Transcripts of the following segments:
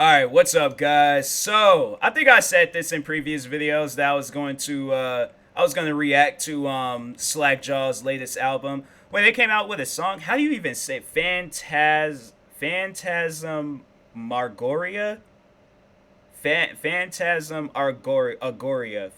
Alright, what's up guys? So, I think I said this in previous videos that I was gonna react to Slackjaw's latest album. When they came out with a song, how do you even say Phantasm Margoria? Phantasm Agoria.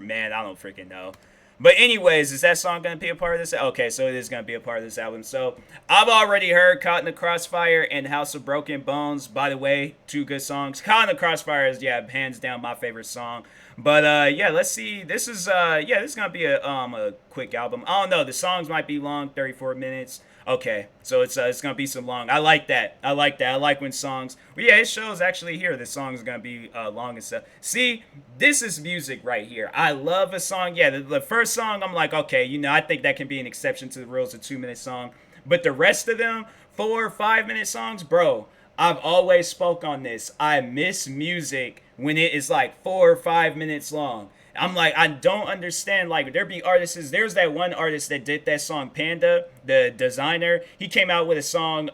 Man, I don't freaking know. But anyways, is that song gonna be a part of this? Okay, so it is gonna be a part of this album. So I've already heard "Caught in the Crossfire" and "House of Broken Bones." By the way, two good songs. "Caught in the Crossfire" is hands down my favorite song. But yeah, let's see. This is gonna be a quick album. I don't know. The songs might be long, 34 minutes. Okay, so it's gonna be some long. I like that. I like that. I like when songs. But yeah, it shows actually here the song is gonna be long and stuff. See, this is music right here. I love a song. Yeah, the first song I'm like, okay, I think that can be an exception to the rules of 2 minute song. But the rest of them, 4 or 5 minute songs, bro. I've always spoke on this. I miss music when it is like 4 or 5 minutes long. I'm like, I don't understand. Like, there be artists. There's that one artist that did that song, Panda, the designer. He came out with a song,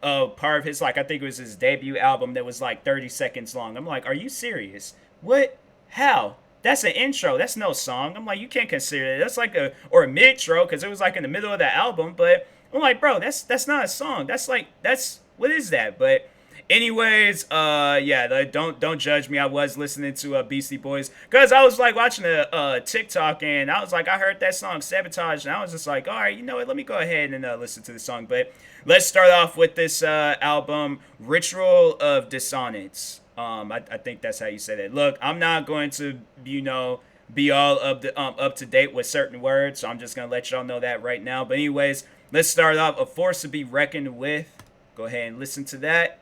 part of his, like, I think it was his debut album that was like 30 seconds long. I'm like, are you serious? What? How? That's an intro. That's no song. I'm like, you can't consider it. That's like or a mid-tro because it was like in the middle of the album. But I'm like, bro, that's not a song. What is that? But anyways, yeah, don't judge me. I was listening to Beastie Boys because I was like watching a TikTok and I was like, I heard that song Sabotage and I was just like, all right, you know what? Let me go ahead and listen to the song. But let's start off with this album, Ritual of Dissonance. I think that's how you say that. Look, I'm not going to be all up to date with certain words, so I'm just gonna let y'all know that right now. But anyways, let's start off. A Force to Be Reckoned With. Go ahead and listen to that.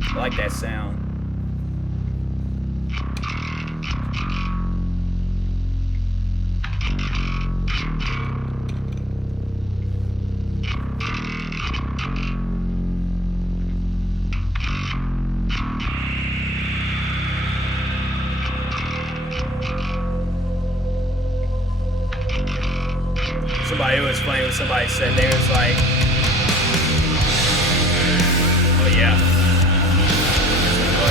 I like that sound. It was funny when somebody said they was like, oh yeah, go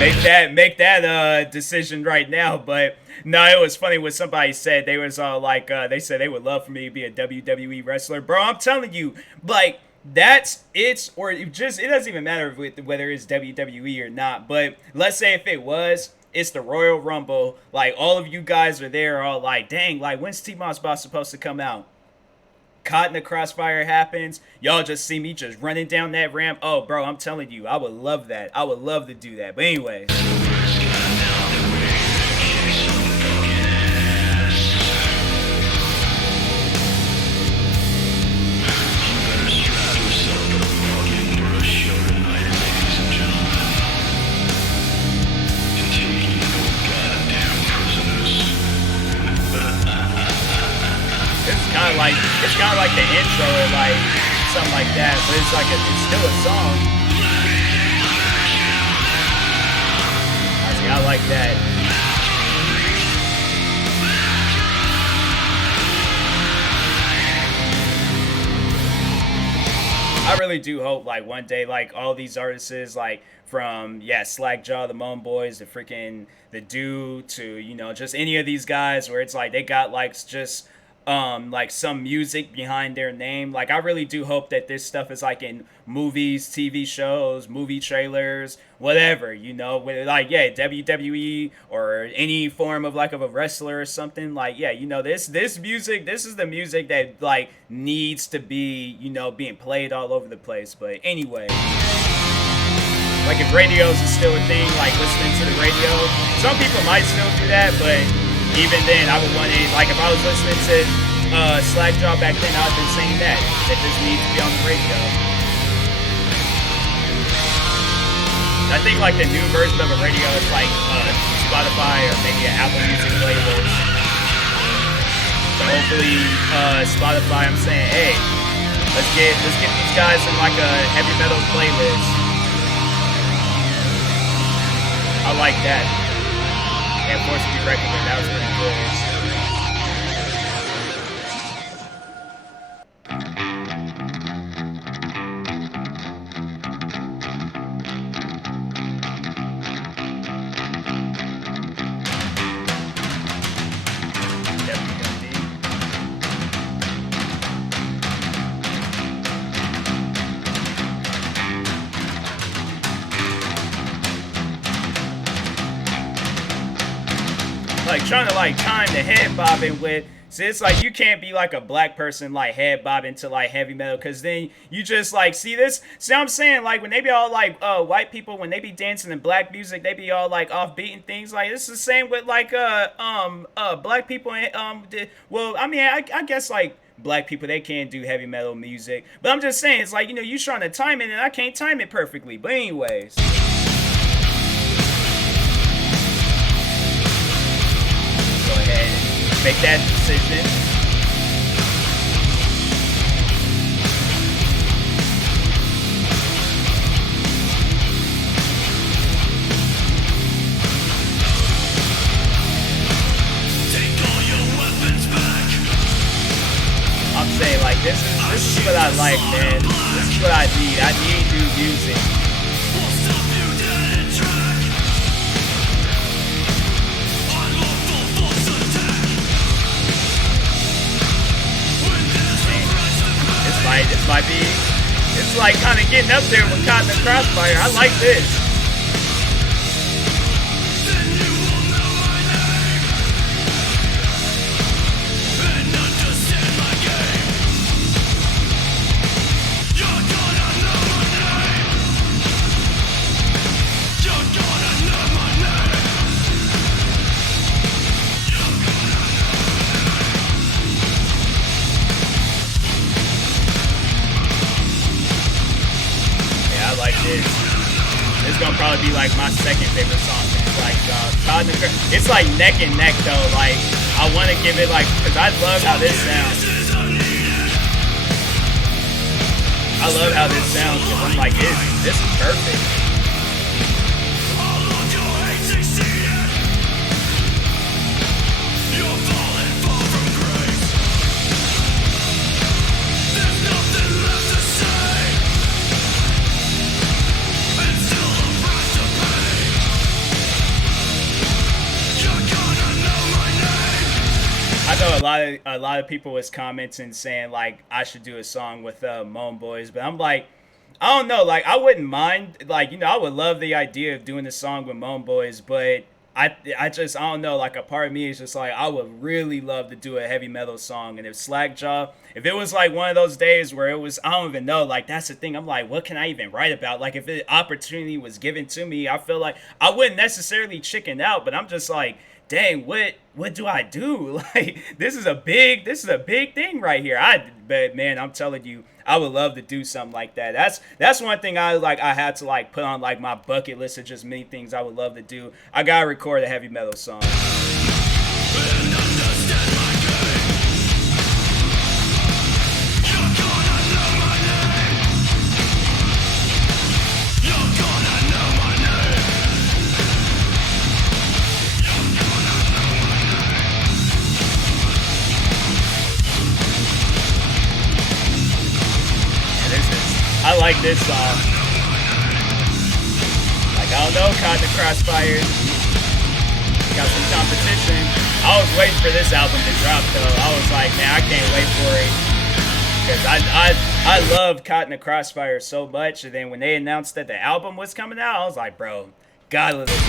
ahead, make that decision right now. But no, it was funny when somebody said they was like they said they would love for me to be a WWE wrestler, bro. I'm telling you, like or it doesn't even matter whether it's WWE or not. But let's say if it was. It's the Royal Rumble. Like, all of you guys are there all like, dang, like, when's TMossBoss supposed to come out? Caught in the Crossfire happens. Y'all just see me just running down that ramp. Oh, bro, I'm telling you, I would love that. I would love to do that. But anyway. It's kind of like the intro or like something like that, but it's still a song. I like that. I really do hope like one day like all these artists like from Slackjaw, the Moan Boys, the freaking the Dude to just any of these guys where it's like they got like just like some music behind their name. Like I really do hope that this stuff is like in movies, TV shows, movie trailers, whatever, with like WWE or any form of like of a wrestler or something. Like this music, this is the music that like needs to be being played all over the place. But anyway, like if radios is still a thing, like listening to the radio, some people might still do that, but even then, I would want it, like, if I was listening to Slackjaw back then, I would have been saying that this needs to be on the radio. I think, like, the new version of a radio is, like, Spotify or maybe an Apple Music playlist. So hopefully, Spotify, I'm saying, hey, let's get these guys in, like, a heavy metal playlist. I like that. And Force to Be Reckoned With, that was pretty cool. like trying to like time the head bobbing with. So it's like you can't be like a black person like head bobbing to like heavy metal, because then you just like see this. See what I'm saying? Like when they be all like white people, when they be dancing in black music, they be all like offbeat and things like this. Is the same with like black people and well, I mean I guess like black people, they can't do heavy metal music, but I'm just saying it's like, you know, you trying to time it and I can't time it perfectly. But anyways. Go ahead and make that decision. Take all your weapons back. I'm saying like this is what I like, man. This is what I need. I need new music. We'll stop you dead in track. Unlawful force attack. When there's no price to pay. This might be, it's like kind of getting up there with Caught in the Crossfire. I like this. Then you will know my name and understand my game. You're gonna know my name. You're gonna know my name. You're gonna know my Yeah, I like this. This is gonna probably be like my second favorite song. It's like Caught in the it's like neck and neck though. Like I want to give it like, because I love how this sounds. I love how this sounds. Cause I'm like, this is perfect. all of your hate succeeded. You're falling far from grace. There's nothing left to say, and still a price to pay. You're gonna know my name. I know a lot of people was commenting saying like I should do a song with Moan Boys, but I'm like, I don't know, like I wouldn't mind, like, you know, I would love the idea of doing a song with Moan Boys, but I don't know, like a part of me is just like I would really love to do a heavy metal song. And if Slackjaw, if it was like one of those days where it was, I don't even know, like that's the thing, I'm like, what can I even write about? Like if the opportunity was given to me, I feel like I wouldn't necessarily chicken out, but I'm just like, dang, what do I do? Like this is a big thing right here. But man, I'm telling you, I would love to do something like that. That's one thing I had to like put on like my bucket list of just many things I would love to do. I gotta record a heavy metal song. And understand my game. You're gonna know my name. You're gonna know my name. You're gonna know my name. And I like this song. Like I don't know, Caught in the Crossfire. Got some competition. I was waiting for this album to drop though. I was like, man, I can't wait for it. Because I love Caught in the Crossfire so much. And then when they announced that the album was coming out, I was like, bro, gotta listen to it.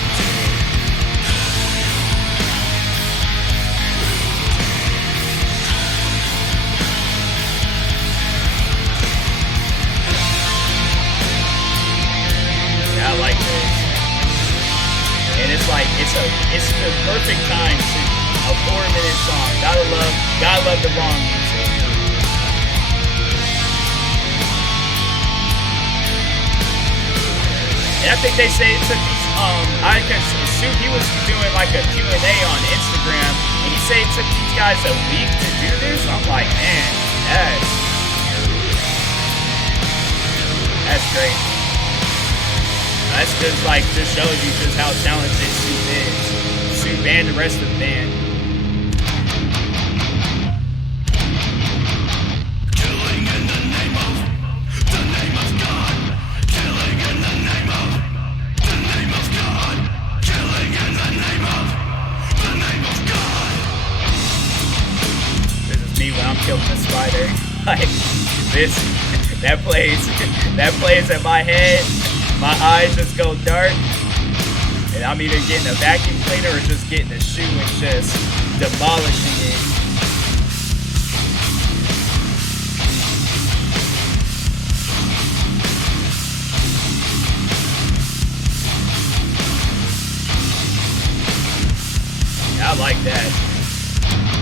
Yeah, I like this. And it's like it's the perfect time to a 4-minute song. Gotta love the wrong music. And I think they say it took these he was doing like a Q&A on Instagram, and he said it took these guys a week to do this. I'm like, man, that's great. That's just like, just shows you just how talented Soup is. Soup and the rest of the band. Killing in the name of God. Killing in the name of God. Killing in the name of God. This is me when I'm killing a spider. Like this, that plays in my head. My eyes just go dark. And I'm either getting a vacuum cleaner or just getting a shoe and just demolishing it. Yeah, I like that.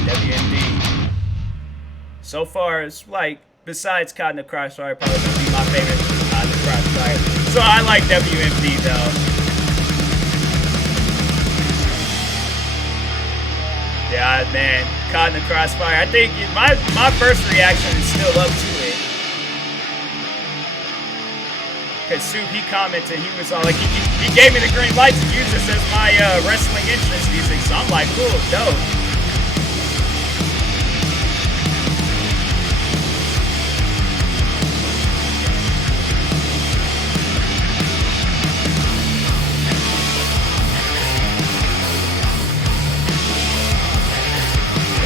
WMD. So far, it's like, besides Caught in the Crossfire, probably gonna be my favorite Caught in the Crossfire. So I like WMD though. Yeah, man, Caught in the Crossfire. I think my first reaction is still up to it. Cause Soup, he commented, he was all like, he gave me the green light to use this as my wrestling entrance music. So I'm like, cool, dope.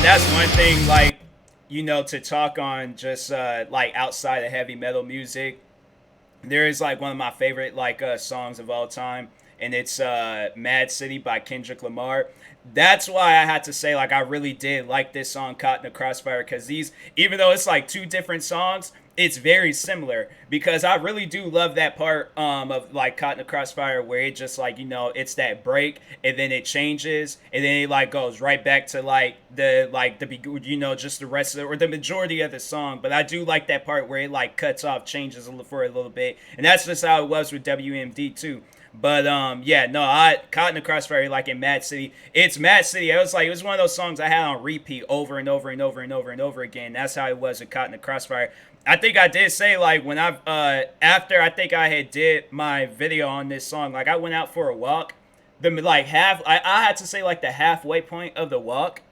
That's one thing, like, you know, to talk on just like outside of heavy metal music. There is like one of my favorite like songs of all time, and it's Mad City by Kendrick Lamar. That's why I had to say, like, I really did like this song Caught in the Crossfire, because these, even though it's like two different songs, it's very similar, because I really do love that part of like Caught in the Crossfire where it just like, you know, it's that break and then it changes and then it like goes right back to like the you know, just the rest of the, or the majority of the song. But I do like that part where it like cuts off, changes for a little bit, and that's just how it was with WMD too. But yeah, no, I Caught in the Crossfire, like in Mad City. It's Mad City. It was one of those songs I had on repeat over and over and over and over and over again. That's how it was with Caught in the Crossfire. I think I did say, like, when I've after I think I had did my video on this song, like I went out for a walk. The like I had to say like the halfway point of the walk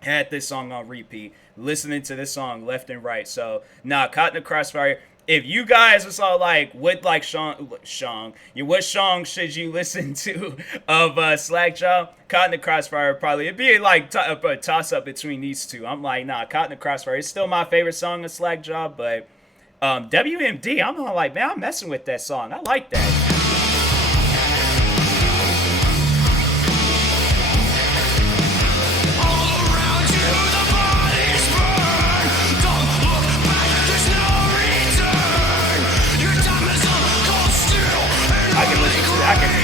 had this song on repeat, listening to this song left and right. So nah, Caught in the Crossfire. If you guys was all like, what like what song should you listen to of Slackjaw? Caught in the Crossfire probably. It'd be like a toss up between these two. I'm like, nah, Caught in the Crossfire. It's still my favorite song of Slackjaw, but WMD, I'm all like, man, I'm messing with that song. I like that.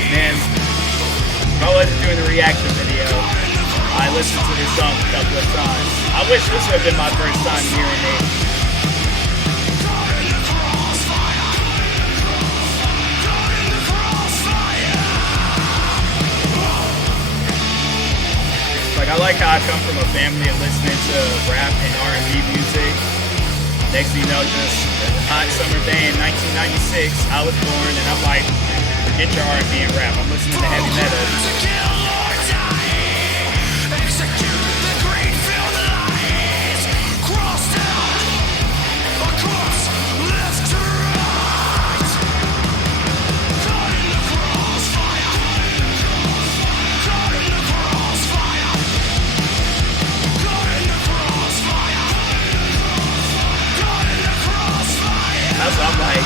Man, if I wasn't doing the reaction video, I listened to this song a couple of times. I wish this would have been my first time hearing it. Like, I like how I come from a family of listening to rap and R&B music. Next thing you know, just a hot summer day in 1996, I was born, and I'm like, get your R&B and rap. I'm listening to heavy metal. That's what I'm like.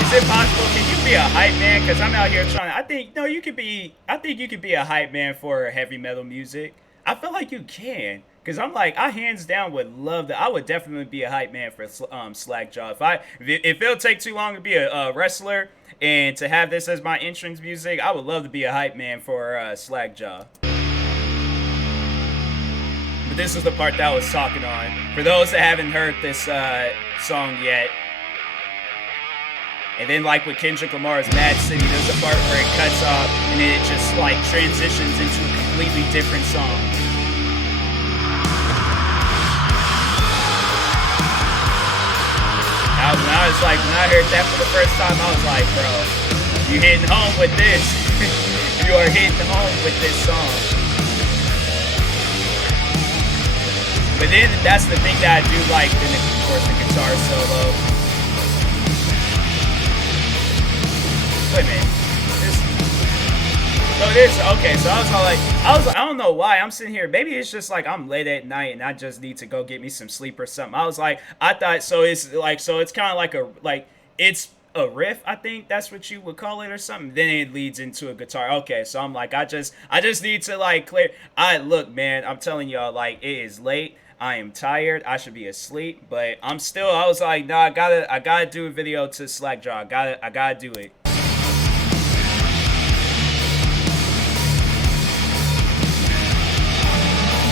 Is it possible? Can you be a hype man? Because I'm out here trying. I think you could be a hype man for heavy metal music. I feel like you can. Because I'm like, I hands down would love that. I would definitely be a hype man for Slackjaw. If it'll take too long to be a wrestler and to have this as my entrance music, I would love to be a hype man for Slackjaw. But this is the part that I was talking on. For those that haven't heard this song yet. And then, like with Kendrick Lamar's Mad City, there's a part where it cuts off and then it just like transitions into a completely different song. When I heard that for the first time, I was like, bro, you hitting home with this. You are hitting home with this song. But then that's the thing that I do like, then of course the guitar solo. Wait a minute. Okay, so I was like, I don't know why I'm sitting here. Maybe it's just like I'm late at night and I just need to go get me some sleep or something. I thought, so it's kind of like it's a riff, I think that's what you would call it or something. Then it leads into a guitar. Okay, so I'm like, I just need to like clear. I look, man, I'm telling y'all, like, it is late. I am tired. I should be asleep, but I was like, nah, I gotta do a video to Slackjaw. I gotta do it.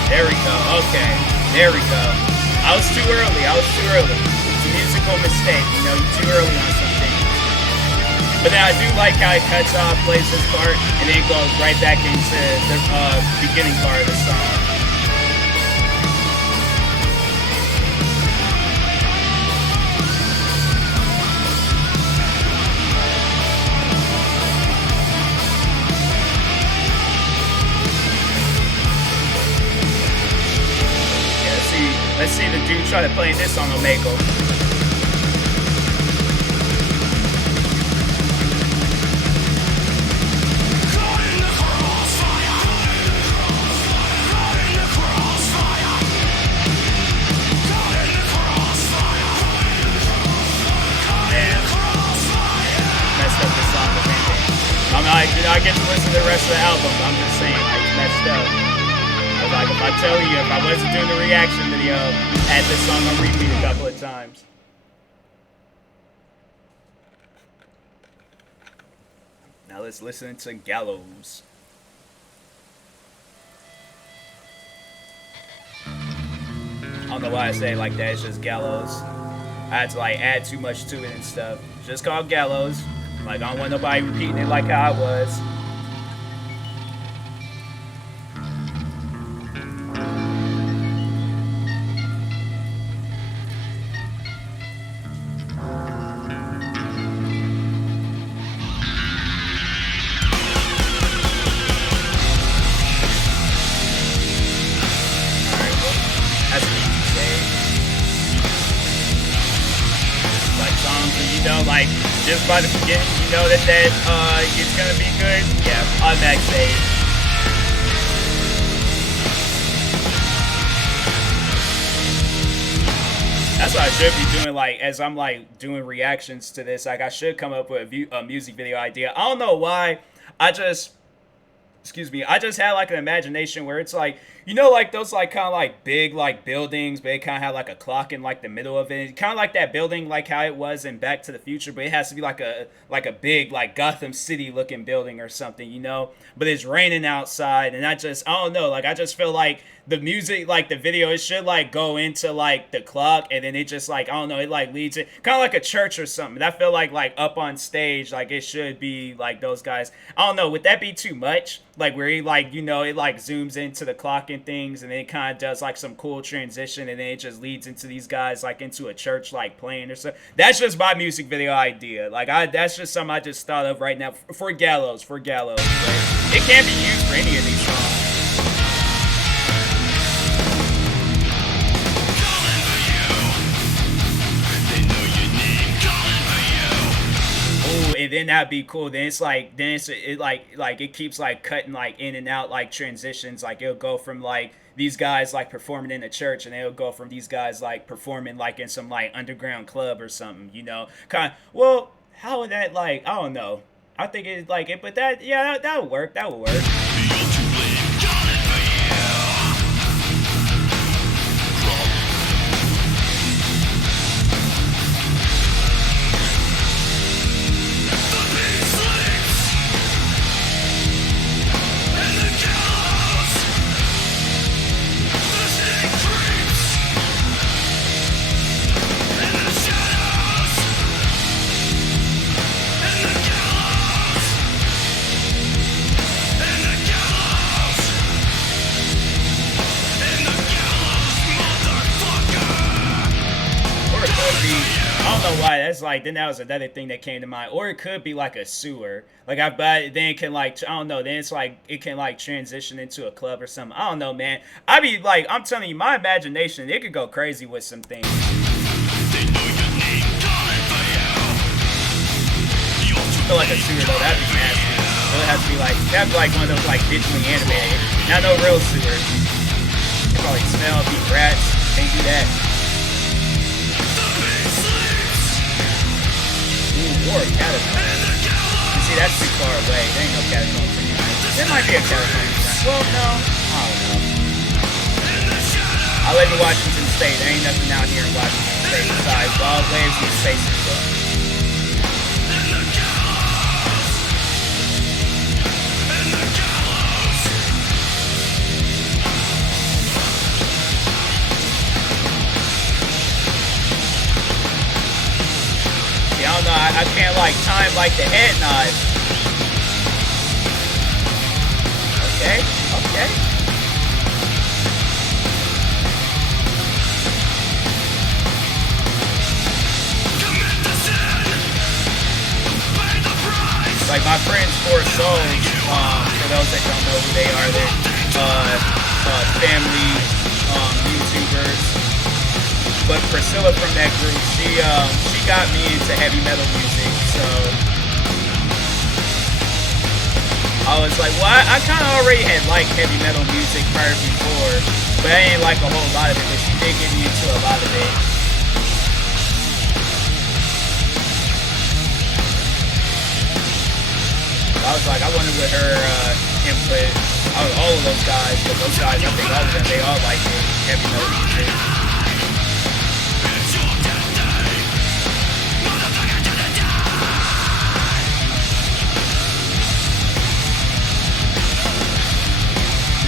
There we go. Okay, there we go. I was too early. It's a musical mistake, you know, you're too early on something. But then I do like how it cuts off, plays this part, and then goes right back into the beginning part of the song. Let's see the dude try to play this on Omegle. I get to listen to the rest of the album. I'm just saying, like, it's messed up. I was like, if I tell you, if I wasn't doing the reaction video, I had this song on repeat a couple of times. Now let's listen to Gallows. I don't know why I say it like that. It's just Gallows. I had to like add too much to it and stuff. It's just called Gallows. Like, I don't want nobody repeating it like how I was. Like, just by the beginning, you know that it's gonna be good. Yeah, automatic save. That's what I should be doing. Like, as I'm like doing reactions to this, like I should come up with a music video idea. I don't know why. I just had like an imagination where it's like, you know, like those like kind of like big like buildings, but it kind of had like a clock in like the middle of it. Kind of like that building, like how it was in Back to the Future, but it has to be like a big like Gotham City looking building or something, you know. But it's raining outside, and I don't know, like I just feel like the music, like the video, it should like go into like the clock, and then it just like, I don't know, it like leads it kind of like a church or something. I feel like up on stage, like it should be like those guys. I don't know, would that be too much? Like where he like, you know, it like zooms into the clock and things, and then it kind of does like some cool transition, and then it just leads into these guys like into a church like playing or something. That's just my music video idea. Like that's just something I just thought of right now for Gallows. But it can't be used for any of these songs. And then that'd be cool. Then it's like, it keeps like cutting like in and out like transitions. Like it'll go from like these guys like performing in a church, and it'll go from these guys like performing like in some like underground club or something. You know, kind of. Well, how would that like? I don't know. I think it's like it, but that would work. That would work. That's like, then that was another thing that came to mind. Or it could be like a sewer. Like then it can like, I don't know, then it's like it can like transition into a club or something. I don't know, man. I be like, I'm telling you, my imagination, it could go crazy with some things. I feel like a sewer though, that'd be nasty. So it has to be like one of those like digitally animated. Not no real sewer. They probably smell, be rats. Can't do that. Or catacombs. You see, that's too far away. There ain't no catacombs in here. There might be a catacomb. Well, no. I don't know. I live in Washington State. There ain't nothing out here in Washington State besides wild waves and space and stuff. See, I don't know. I can't like time like the head nod. Okay, okay. Like my friends Four Souls, for those that don't know who they are, they're family YouTubers. But Priscilla from that group, she got me into heavy metal music, so I was like, well, I kind of already had liked heavy metal music prior before, but I ain't like a whole lot of it, but she did get me into a lot of it. I was like, I wonder what her input, all of those guys, but those guys, I think all of them, they all like it, heavy metal music.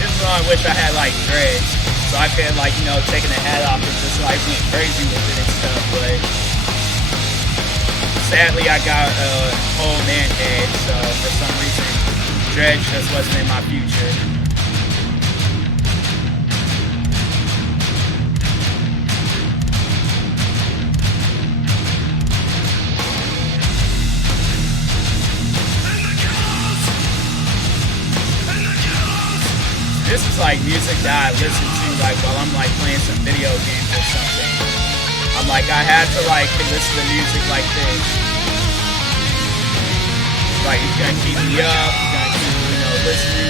This is when I wish I had like dreads, so I could like, you know, taking the hat off and just like went crazy with it and stuff, but sadly, I got a old man head, so for some reason, dreads just wasn't in my future. This is like music that I listen to like while I'm like playing some video games or something. I'm like, I had to like listen to music like this. Like, it's gonna keep me up, it's gonna keep, you know, listening.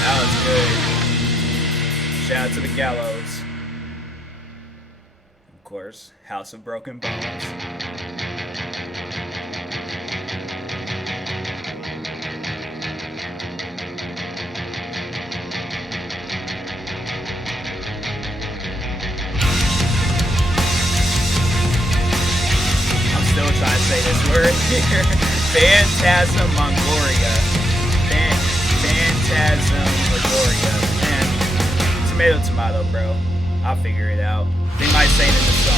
That was good. Shout out to the Gallows. Of course, House of Broken Bones. I'm still trying to say this word here. Phantasmagoria. Phantasmagoria. Man, tomato, tomato, bro. I'll figure it out. They might say it in the song.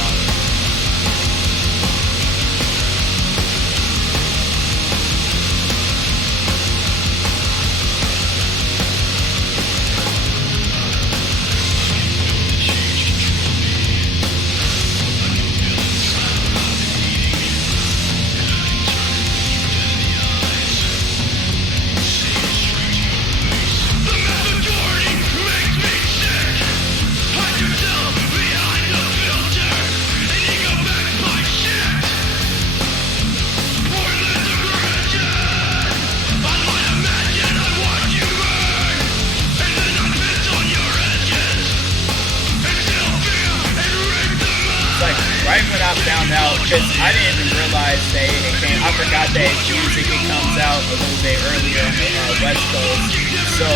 Right when I found out, because I didn't even realize it came, I forgot that music, it comes out a little bit earlier on the West Coast. So,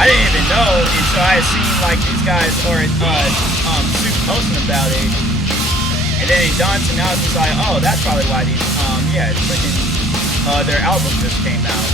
I didn't even know until I had seen like these guys or Soup posting about it. And then it dawned to me, I was just like, oh, that's probably why these, yeah, freaking, their album just came out.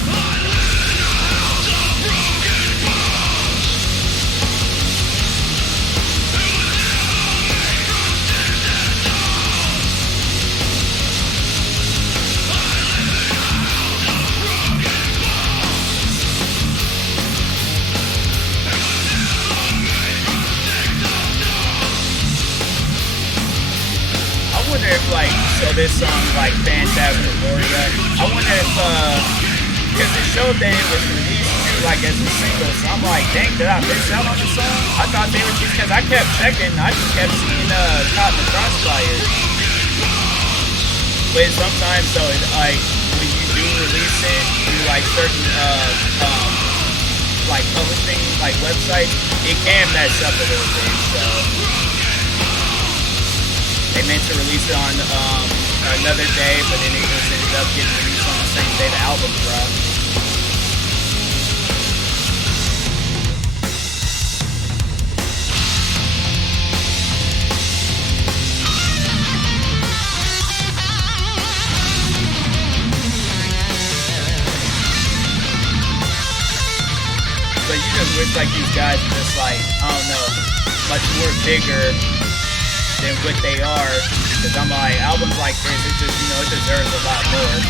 I wonder if like, so this song like Phantasmagoria, I wonder if because it showed that it was released too like as a single, so I'm like, dang, did I miss out on the song? I thought they were just, because I kept checking, I just kept seeing Caught in the Crossfire. But sometimes so it, like when you do release it through like certain like publishing like websites, it can mess up a little bit. So they meant to release it on another day, but then it just ended up getting released on the same day the album dropped. But you just wish like these guys were just like, I don't know, much more bigger than what they are. Because I'm like, albums like this, it just, you know, it deserves a lot more.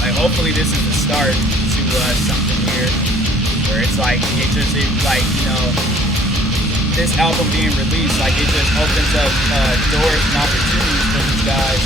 Like, hopefully this is the start to something here. Where it's like, like, you know, this album being released, like, it just opens up doors and opportunities for these guys.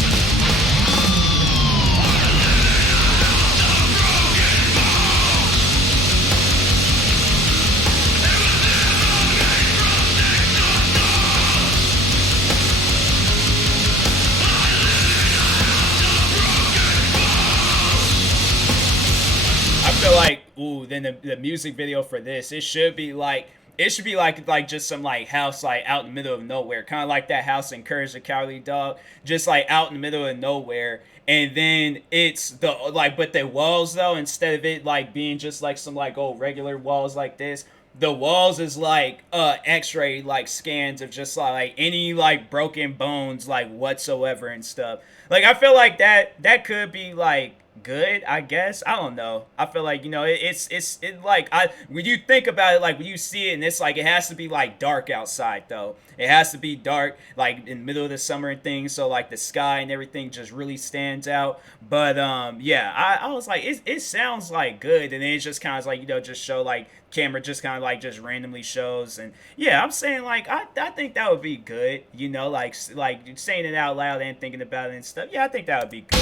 I feel like, ooh, then the music video for this, it should be like just some like house like out in the middle of nowhere, kind of like that house in Courage the Cowardly Dog, just like out in the middle of nowhere. And then it's the like, but the walls though, instead of it like being just like some like old regular walls like this, the walls is like x-ray like scans of just like any like broken bones like whatsoever and stuff. Like I feel like that could be like good, I guess. I don't know. I feel like, you know, it's like, when you think about it, like when you see it, and it's like it has to be like dark outside though. It has to be dark, like in the middle of the summer and things, so like the sky and everything just really stands out. But yeah, I was like, it sounds like good, and then it's just kind of like, you know, just show like camera just kind of like just randomly shows. And yeah, I'm saying like I think that would be good, you know, like saying it out loud and thinking about it and stuff. Yeah, I think that would be good.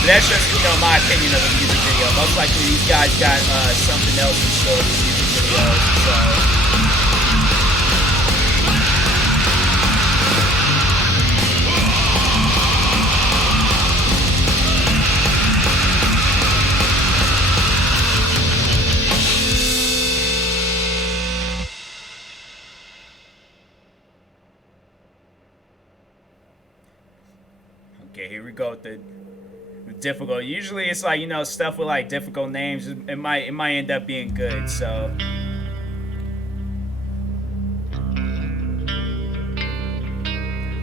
But that's just, you know, my opinion of the music video. Most likely these guys got something else in store with the music video. So okay, here we go with the difficult. Usually it's like, you know, stuff with like difficult names, it might end up being good. So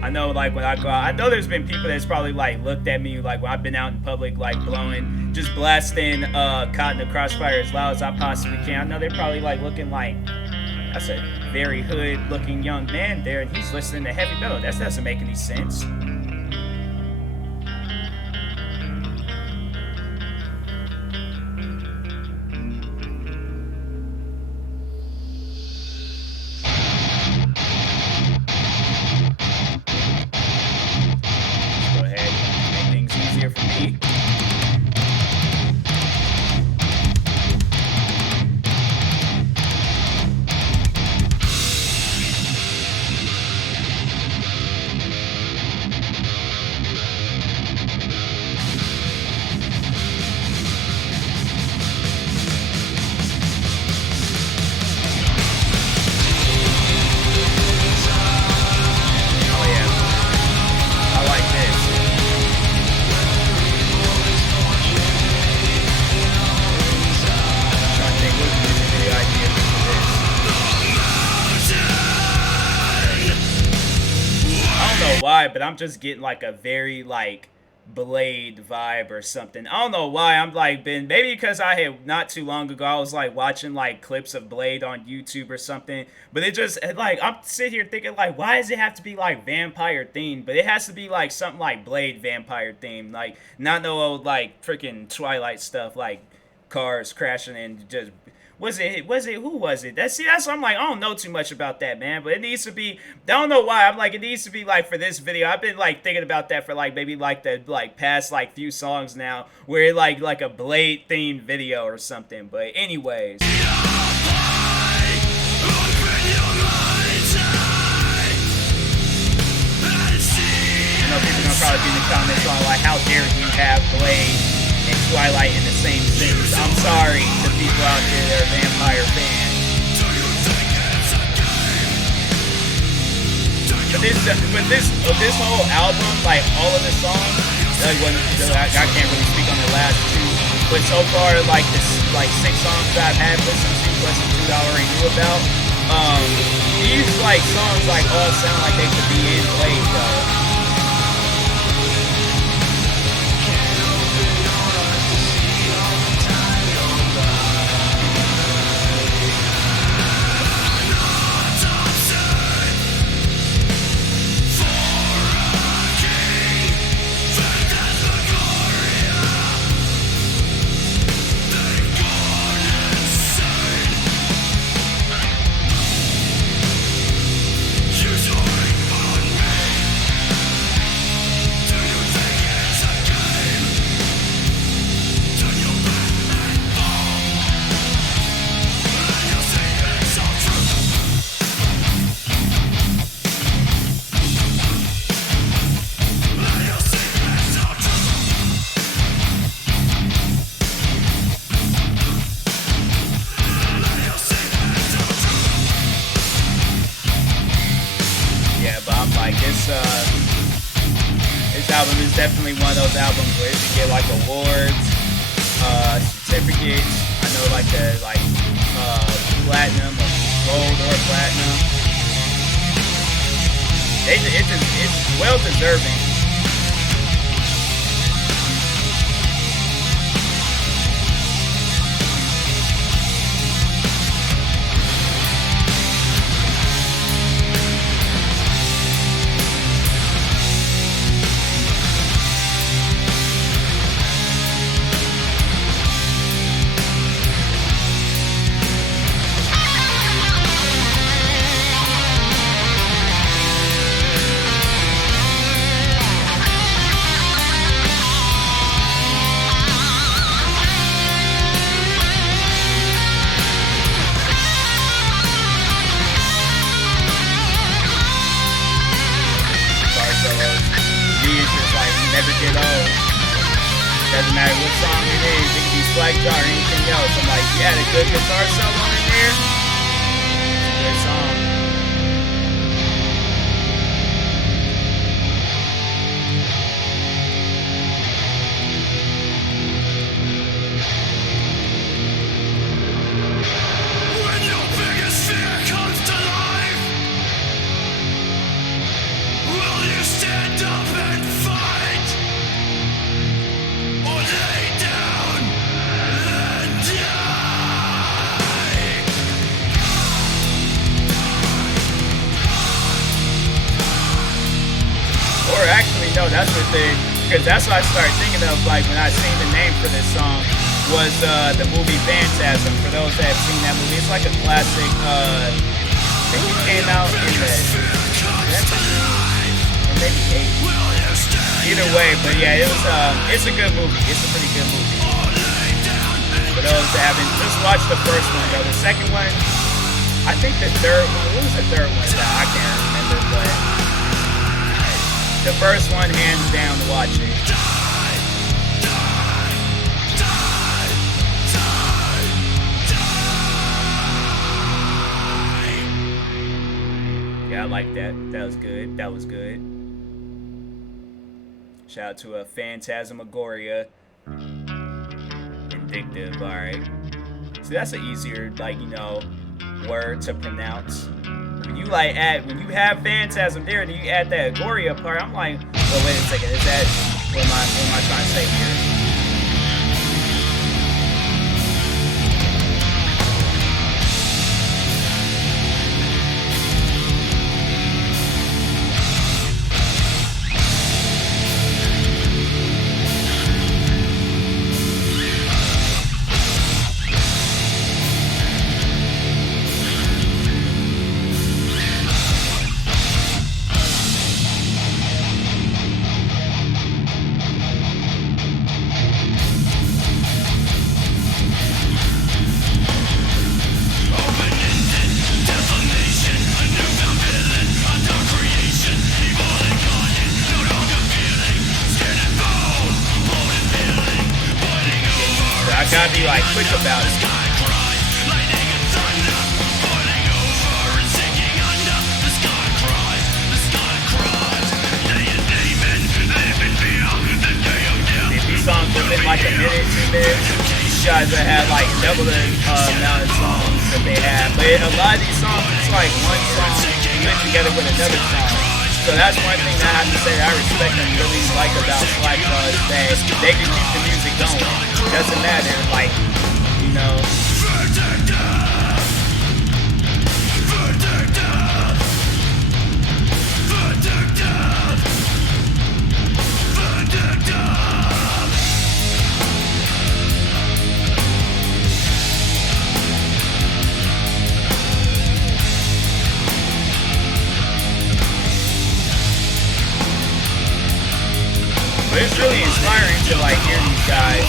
I know like when I go out, I know there's been people that's probably like looked at me like when I've been out in public like just blasting Caught in the Crossfire as loud as I possibly can. I know they're probably like looking like, that's a very hood looking young man there and he's listening to heavy metal. That doesn't make any sense. But I'm just getting like a very like Blade vibe or something. I don't know why. I'm like been maybe because I had not too long ago I was like watching like clips of Blade on YouTube or something. But it just like I'm sitting here thinking like why does it have to be like vampire themed? But it has to be like something like Blade vampire themed, like not no old like freaking Twilight stuff like cars crashing and just who was it? That's what I'm like, I don't know too much about that, man. But it needs to be, I don't know why. I'm like, it needs to be like for this video. I've been like thinking about that for like maybe like the like past like few songs now, where it like a Blade themed video or something. But anyways. I know people are gonna probably be in the comments on like, how dare you have Blade and Twilight in the same sentence. I'm sorry to people out there that are vampire fans. But this whole album, like all of the songs, like I can't really speak on the last two, but so far like this like 6 songs that I've had listened to, plus the 2 that I already knew about. These like songs like all sound like they could be in Blade though. This album is definitely one of those albums where you get like awards, certificates. I know like the platinum or gold or platinum. It's well deserving. Never get old. Doesn't matter what song it is. It can be Slackjaw or anything else. I'm like, you had a good guitar solo in there. It's a good song. When your biggest fear comes to life, will you stand up and fight? Or lay down and die? Or actually, no, that's the thing. Because that's what I started thinking of, like, when I seen the name for this song, was the movie Phantasm. For those that have seen that movie, it's like a classic, I think it came out in the 70s, or maybe 80s. Either way, but yeah, it's a good movie. It's a pretty good movie. For those that haven't, just watch the first one, though. The second one, I think the third one, what was the third one? I can't remember, but the first one, hands down, watch it. Yeah, I like that. That was good. That was good. Shout out to a Phantasmagoria. Vindictive, alright. See, that's an easier, like, you know, word to pronounce. When you like add, when you have Phantasm there, and you add that Agoria part, I'm like, well, wait a second, is that what am I trying to say here? Gotta be like quick about it. If these songs within like a minute, 2 minutes, these guys would have like double the amount of songs that they have. But a lot of these songs, it's like one song put together with another song. So that's one thing that I have to say I respect and really like about Slackjaw is that they can keep the music going. Doesn't matter, like, you know. But it's really inspiring to like hear these guys.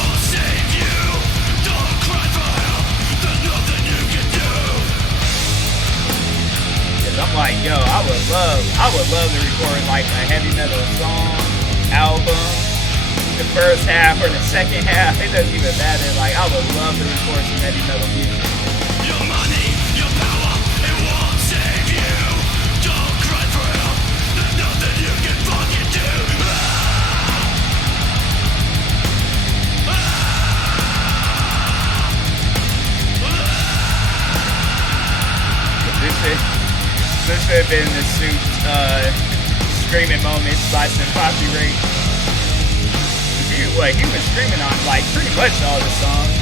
I'm like, yo, I would love to record like a heavy metal song, album, the first half or the second half. It doesn't even matter. Like, I would love to record some heavy metal music. Your money, your power, it won't save you. Don't cry for help. There's nothing you can fucking do. This should have been the suit screaming moments by some Poppy Ray. He was screaming on like pretty much all the songs.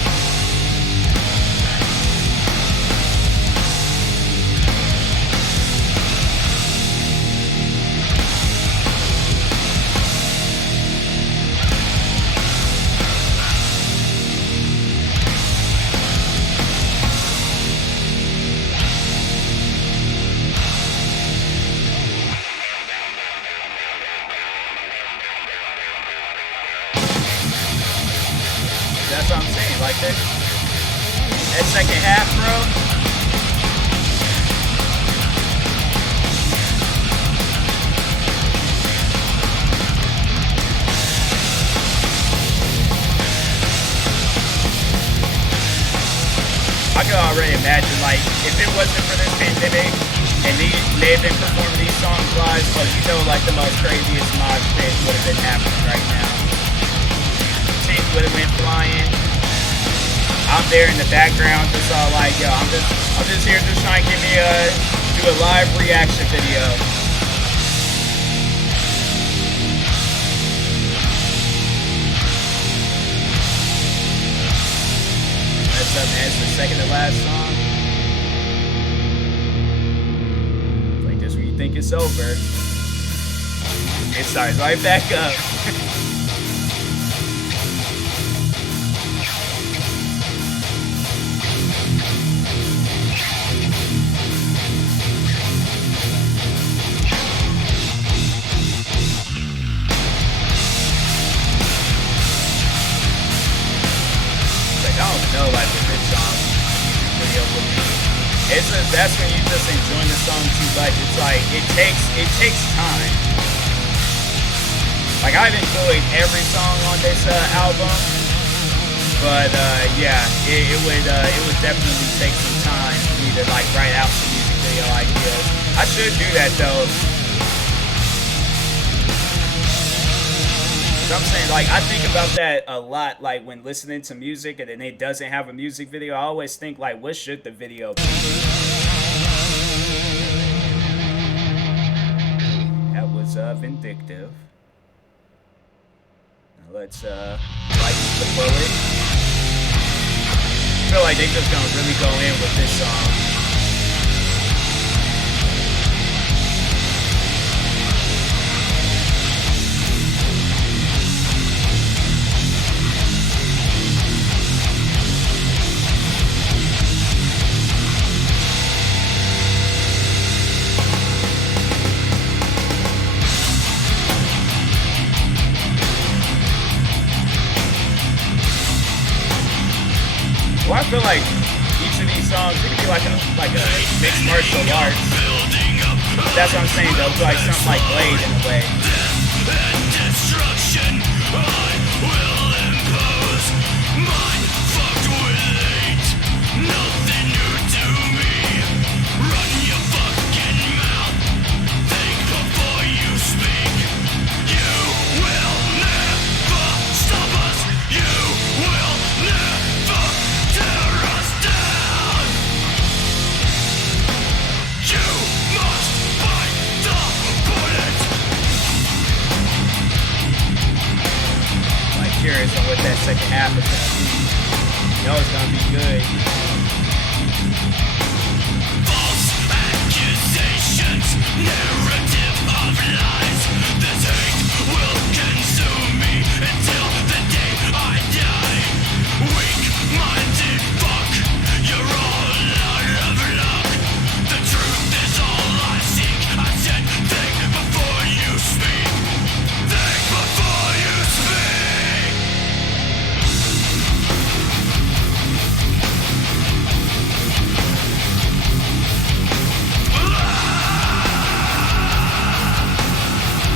That's what I'm saying, like that second half, bro. I can already imagine, like, if it wasn't for this pandemic and they had been performing these songs live, but you know, like the most craziest mosh pit would have been happening right now. Teams would have went flying. I'm there in the background, just all like, yo, I'm just here just trying to do a live reaction video. That's up, man. It's the second to last song. Like just when you think it's over, it starts right back up. Know like with this song video will be. That's when you just enjoy the song too much. It's like it takes time. Like I've enjoyed every song on this album, but yeah, it would definitely take some time for me to like write out some music video ideas. I should do that though. I'm saying, like, I think about that a lot, like, when listening to music and then it doesn't have a music video, I always think, like, what should the video be? was vindictive. Now let's light the bullet. I feel like they just gonna really go in with this song. Well, I feel like each of these songs, it could be like a mixed martial arts. That's what I'm saying, though. It's like something like Blade in a way. Destruction I will impose. Mind fucked with hate. Nothing new to me. Run your fucking mouth. Think before you speak. You will never stop us. You will never tear us down. You must bite the bullet. Like, curious on what that second half is gonna be. You know it's gonna be good. False accusations, narrative of lies. This hate will consume me until the day I die. Weak-minded fuck, you're all out of luck. The truth is all I seek. I said think before you speak. Think before you speak.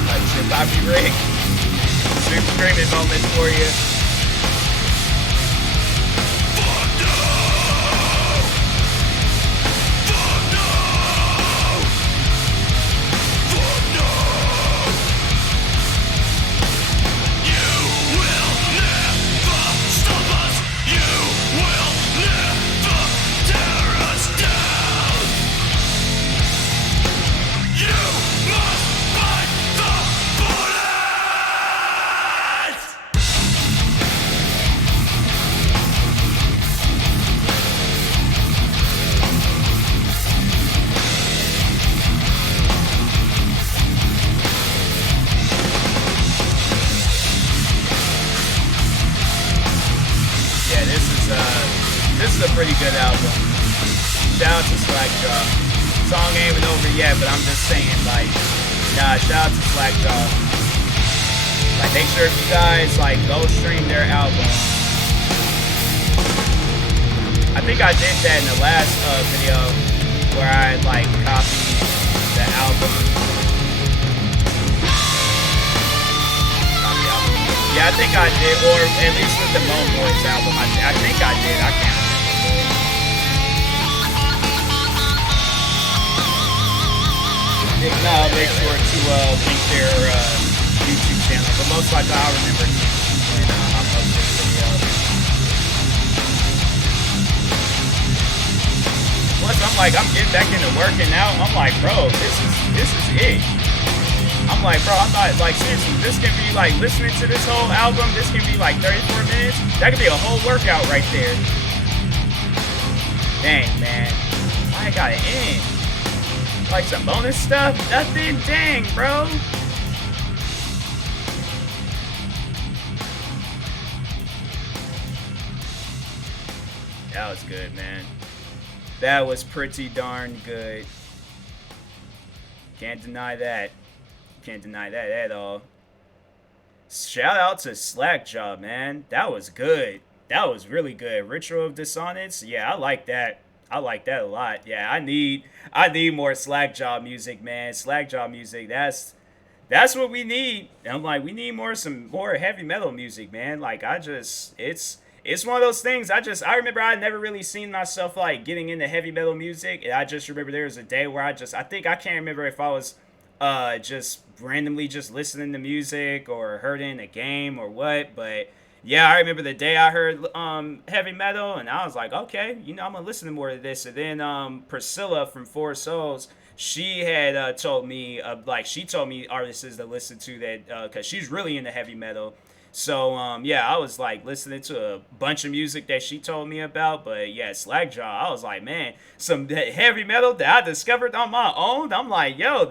Like shit, Bobby Rick. Super screaming moments for you. Fuck no! Fuck no! Fuck no! You will never stop us. You will never tear us down. You must bite the bullet. Yeah, this is a pretty good album. Shout out to Slackjaw. Song ain't even over yet, but I'm just saying, like, nah, shout out to Slackjaw. Like, make sure if you guys like go stream their album. I think I did that in the last video where I like copied the album. Yeah, I think I did, or at least with the Moan Boys album, I think I did. I can't remember. No, make sure to link their YouTube channel, but most likely I'll remember when I post this video. Plus, I'm getting back into working out. I'm like, bro, this is it. I'm like, bro, I'm not, like, seriously, this can be, like, listening to this whole album, this can be, like, 34 minutes. That could be a whole workout right there. Dang, man. Why I gotta end? Like, some bonus stuff? Nothing? Dang, bro. That was good, man. That was pretty darn good. Can't deny that. Can't deny that at all. Shout out to Slackjaw, man. That was good. That was really good. Ritual of Dissonance. Yeah, I like that. I like that a lot. Yeah, I need more Slackjaw music, man. Slackjaw music. That's what we need. And I'm like, we need some more heavy metal music, man. Like, it's one of those things. I remember I never really seen myself like getting into heavy metal music. And I just remember there was a day where I can't remember if I was just randomly just listening to music or heard it in a game or what, but yeah, I remember the day I heard heavy metal and I was like, okay, I'm gonna listen to more of this. And then Priscilla from Four Souls, she had told me like she told me artists to listen to that because she's really into heavy metal. So yeah, I was like listening to a bunch of music that she told me about, but yeah, Slackjaw, I was like, man, some heavy metal that I discovered on my own. I'm like, yo,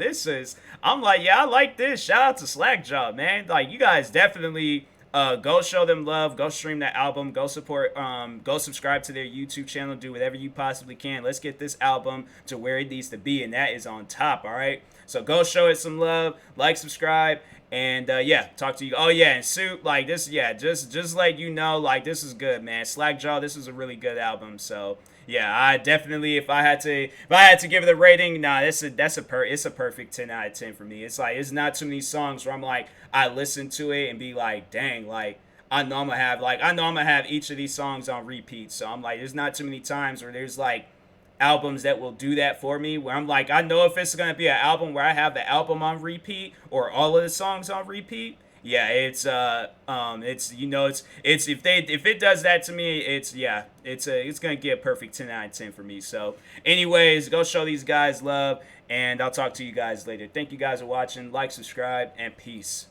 I'm like, yeah, I like this. Shout out to Slackjaw, man. Like, you guys definitely go show them love, go stream that album, go support, go subscribe to their YouTube channel, do whatever you possibly can. Let's get this album to where it needs to be, and that is on top. All right, so go show it some love, like, subscribe, and yeah, talk to you. Oh yeah, and Soup, like this, yeah, just like you know, like this is good, man. Slackjaw, this is a really good album. So yeah, I definitely, if I had to give it a rating, nah, it's a perfect 10 out of 10 for me. It's like it's not too many songs where I'm like I listen to it and be like, dang, like I know I'm gonna have each of these songs on repeat. So I'm like, there's not too many times where there's like albums that will do that for me where I'm like, I know if it's gonna be an album where I have the album on repeat or all of the songs on repeat. Yeah, it's it's if it does that to me, it's gonna get a perfect 10 out of 10 for me. So anyways, go show these guys love, and I'll talk to you guys later. Thank you guys for watching. Like, subscribe, and peace.